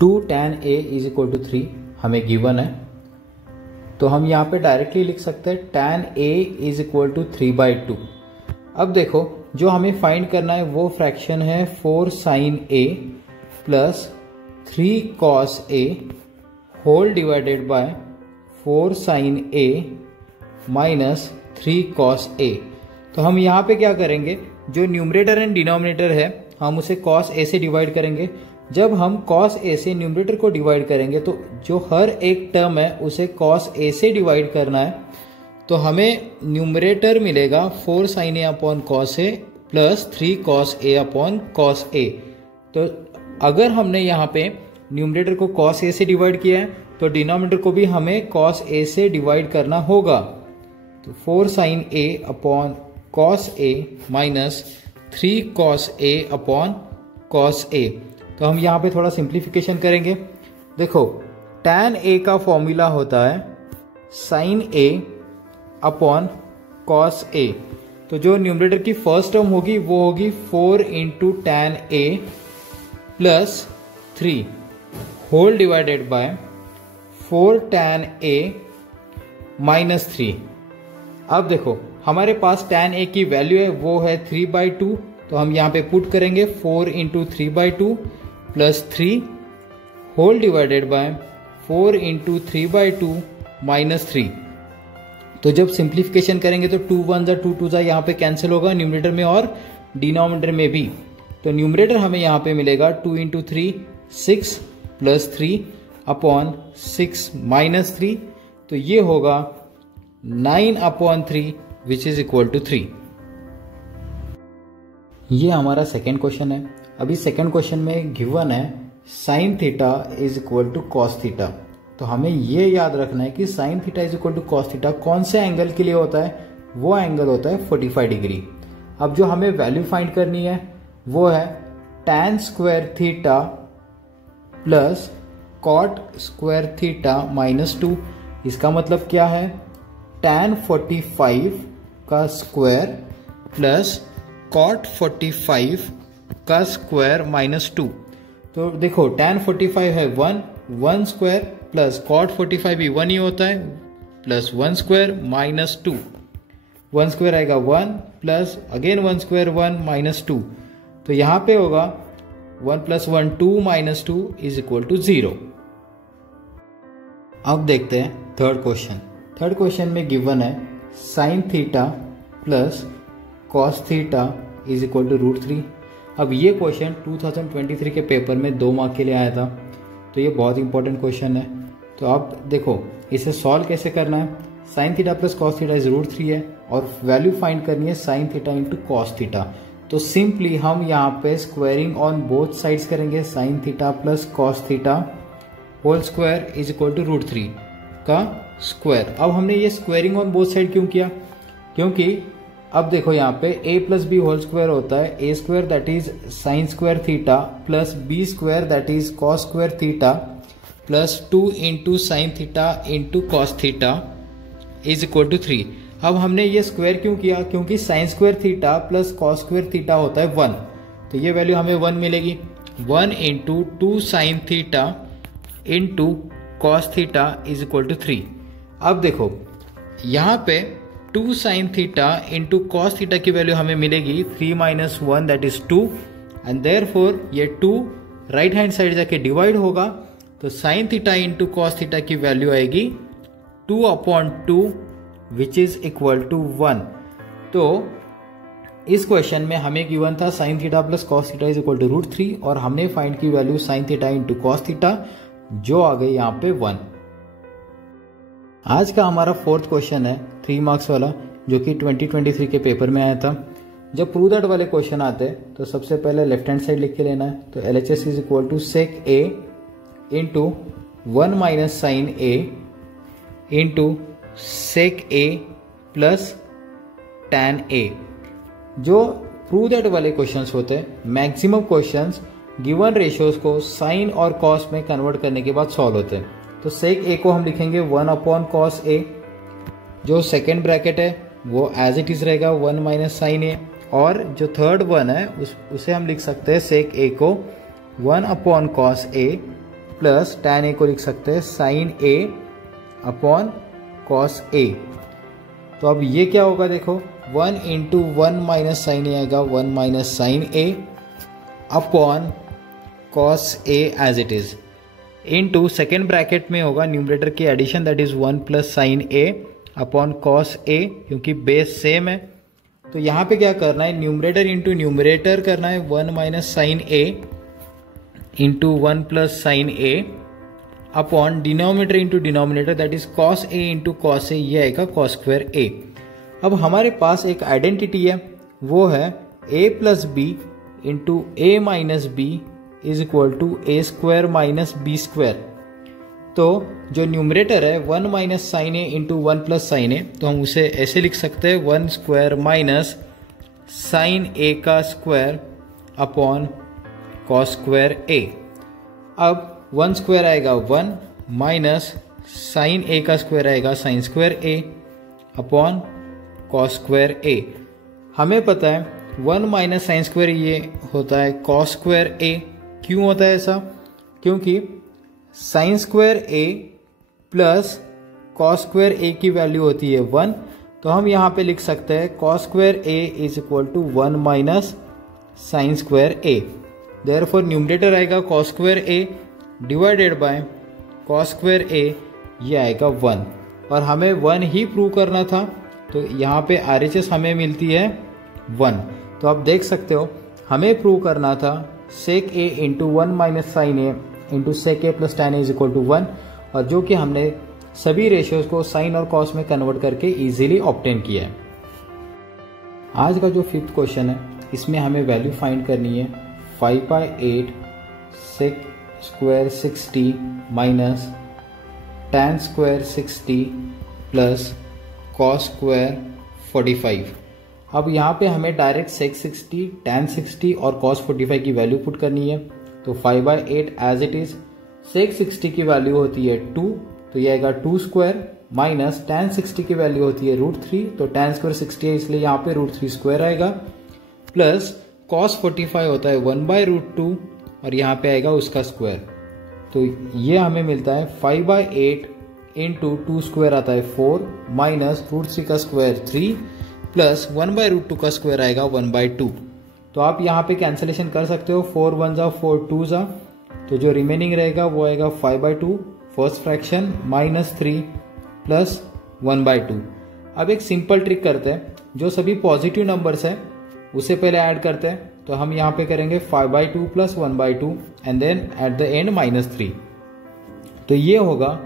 2tan a is equal to 3 हमें given है, तो हम यहाँ पे डायरेक्टली लिख सकते हैं tan a is equal to 3/2। अब देखो जो हमें फाइंड करना है वो फ्रैक्शन है 4 sin a plus 3 cos a whole divided by 4 sin a minus 3 cos a। तो हम यहाँ पे क्या करेंगे, जो न्यूमरेटर एंड डिनोमिनेटर है हम उसे cos a से डिवाइड करेंगे। जब हम cos a से न्यूमरेटर को डिवाइड करेंगे तो जो हर एक टर्म है उसे cos a से डिवाइड करना है, तो हमें न्यूमरेटर मिलेगा 4 sin a upon cos a plus 3 cos a upon cos a। तो अगर हमने यहाँ पे न्यूमरेटर को cos a से डिवाइड किया है तो डिनोमिनेटर को भी हमें cos a से डिवाइड करना होगा। तो 4 sin a upon cos a minus 3 cos a upon cos a। तो हम यहाँ पे थोड़ा सिंप्लीफिकेशन करेंगे। देखो tan a का फॉर्मूला होता है sin a upon cos a। तो जो न्यूमरेटर की फर्स्ट टर्म होगी वो होगी 4 into tan a plus 3 whole divided by 4 tan a minus 3। अब देखो हमारे पास tan a की वैल्यू है वो है 3/2, तो हम यहाँ पे पुट करेंगे 4 into 3/2 plus 3 whole divided by 4 into 3/2 minus 3। तो जब सिंप्लीफिकेशन करेंगे तो 2 1 जा 2 2 जा यहाँ पे कैंसिल होगा न्यूमरेटर में और डिनोमिनेटर में भी। तो न्यूमरेटर हमें यहाँ पे मिलेगा 2 इंटू 3 6 प्लस 3 अपॉन 6 माइनस 3। तो ये होगा 9 upon 3 which is equal to 3। ये हमारा सेकेंड क्वेश्चन है। अभी सेकेंड क्वेश्चन में गिवन है sine theta is equal to cos theta. तो हमें ये याद रखना है कि sine theta is equal to cos theta कौन से एंगल के लिए होता है, वो एंगल होता है 45 डिग्री। अब जो हमें वैल्यू फाइंड करनी है वो है tan square theta plus cot square theta minus 2। इसका मतलब क्या है, tan 45 का स्क्वायर प्लस cot 45 का स्क्वायर माइनस 2। तो देखो tan 45 है 1 स्क्वायर प्लस cot 45 भी 1 ही होता है प्लस 1 स्क्वायर माइनस 2। 1 स्क्वायर आएगा 1 प्लस अगेन 1 स्क्वायर 1 माइनस 2। तो यहाँ पे होगा 1 plus 1 2 minus 2 is equal to 0। अब देखते हैं थर्ड क्वेश्चन। थर्ड क्वेश्चन में गिवन है sine theta plus cos theta is equal to √3। अब ये क्वेश्चन 2023 के पेपर में 2 मार्क के लिए आया था, तो ये बहुत इंपॉर्टेंट क्वेश्चन है। तो आप देखो इसे सॉल्व कैसे करना है। Sine theta plus cos theta is √3 है और वैल्यू फाइंड करनी है sine theta into cos theta. तो सिंपली हम यहाँ पे स्क्वायरिंग ऑन बोथ साइड्स करेंगे। Sine theta plus cos theta whole square is equal to √3 का स्क्वायर। अब हमने ये स्क्वायरिंग ऑन बोथ साइड क्यों किया, क्योंकि अब देखो यहाँ पे a plus B whole square होता है a square that is sine square theta plus b square that is cos square theta plus 2 into sine theta into cos theta is equal to 3। अब हमने ये स्क्वायर क्यों किया, क्योंकि sine square theta plus cos square theta होता है 1, तो ये वैल्यू हमें 1 मिलेगी। 1 into 2 sine theta into cos theta is equal to 3। अब देखो यहाँ पे 2 sine theta into cos theta की वैल्यू हमें मिलेगी 3 minus 1 that is 2 and therefore ये 2 राइट हैंड साइड जाके डिवाइड होगा, तो sine theta into cos theta की वैल्यू आएगी 2 upon 2 which is equal to 1। तो इस क्वेश्चन में हमें गिवन था sign theta plus cos theta is equal to √3 और हमने फाइंड की value sine theta into cos theta जो आ गई यहाँ पे 1। आज का हमारा फोर्थ क्वेश्चन है 3 मार्क्स वाला, जो कि 2023 के पेपर में आया था। जब प्रूव दैट वाले क्वेश्चन आते हैं तो सबसे पहले लेफ्ट हैंड साइड लिख के लेना है। तो LHS is equal to sec a into 1 minus sine a into sec a plus tan a। जो प्रूव दैट वाले क्वेश्चंस होते हैं, मैक्सिमम क्वेश्चंस गिवन रेशियोज को साइन और कॉस में कन्वर्ट करने के बाद सॉल्व होते हैं। तो सेक a को हम लिखेंगे 1 अपॉन कॉस a, जो सेकेंड ब्रैकेट है वो एज इट इज रहेगा 1 माइनस साइन a, और जो थर्ड वन है उसे हम लिख सकते हैं सेक a को 1 upon cos a plus tan a को लिख सकते हैं sin a upon cos a। तो अब ये क्या होगा देखो, 1 इंटू 1 माइनस साइन ए आएगा 1 minus sine A upon cos a as it is, into second bracket में होगा न्यूमरेटर की addition that is 1 plus sine A upon cos a, क्योंकि बेस सेम है। तो यहाँ पे क्या करना है, न्यूमरेटर इंटू न्यूमरेटर करना है 1 minus sine A into 1 plus sine A upon denominator into denominator that is cos a into cos a, ये आएगा cos स्क्वायर a। अब हमारे पास एक आइडेंटिटी है, वो है a plus B into A minus B is equal to A square minus B square. तो जो न्यूमरेटर है 1 minus sine A into 1 plus sine A, तो हम उसे ऐसे लिख सकते हैं 1 स्क्वायर माइनस साइन ए का स्क्वायर अपॉन कॉस स्क्वायर ए। अब 1 स्क्वायर आएगा 1 माइनस साइन ए का स्क्वायर आएगा साइन स्क्वायर ए अपॉन कॉस स्क्वायर ए। हमें पता है 1 माइनस साइन स्क्वायर ये होता है कॉस स्क्वायर ए। क्यों होता है ऐसा, क्योंकि साइन स्क्वायर ए प्लस कॉस स्क्वायर ए की वैल्यू होती है 1, तो हम यहाँ पे लिख सकते हैं cos square A is equal to 1 minus sine square A. Therefore numerator आएगा cos square A divided by cos square A, ये आएगा 1, और हमें 1 ही प्रूव करना था, तो यहाँ पे RHS हमें मिलती है 1। तो आप देख सकते हो हमें प्रूव करना था sec A into 1 minus sine A into sec A plus tan a is equal to 1, और जो कि हमने सभी रेशियोज को साइन और कॉस में कन्वर्ट करके इजीली ऑब्टेन किया है। आज का जो 5th क्वेश्चन है, इसमें हमें वैल्यू फाइंड करनी है 5/8 sec square 60 minus tan square 60 plus cos square 45। अब यहाँ पे हमें डायरेक्ट सेक 60, tan 60 और cos 45 की वैल्यू पुट करनी है। तो 5/8 एज इट इज, सेक 60 की वैल्यू होती है 2, तो ये आएगा 2 स्क्वायर माइनस tan 60 की वैल्यू होती है √3, तो tan स्क्वायर 60 है इसलिए यहाँ पे √3 स्क्वायर आएगा, प्लस cos 45 होता है 1/√2 और यहाँ पे आएगा उसका स्क्वायर। तो ये हमें मिलता है 5/8 इंटू 2 स्क्वायर आता है 4 माइनस √3 का स्क्वायर 3 प्लस 1/√2 का स्क्वायर आएगा 1/2। तो आप यहाँ पे कैंसिलेशन कर सकते हो, 4 1 जा 4 2 जा, तो जो रिमेनिंग रहेगा वो आएगा 5/2 फर्स्ट फ्रैक्शन माइनस 3 प्लस 1/2। अब एक सिंपल ट्रिक करते हैं, जो सभी पॉजिटिव नंबर्स है उसे पहले ऐड करते हैं। तो हम यहाँ पे करेंगे 5/2 plus 1/2 and then at the end -3। तो ये होगा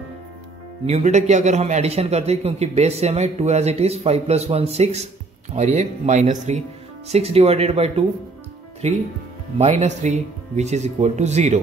न्यूमरेटर की अगर हम एडिशन करते हैं, क्योंकि बेस सेम है 2 एज इट इज, 5 + 1 6 और ये -3, 6 divided by 2 3 -3 which is equal to 0।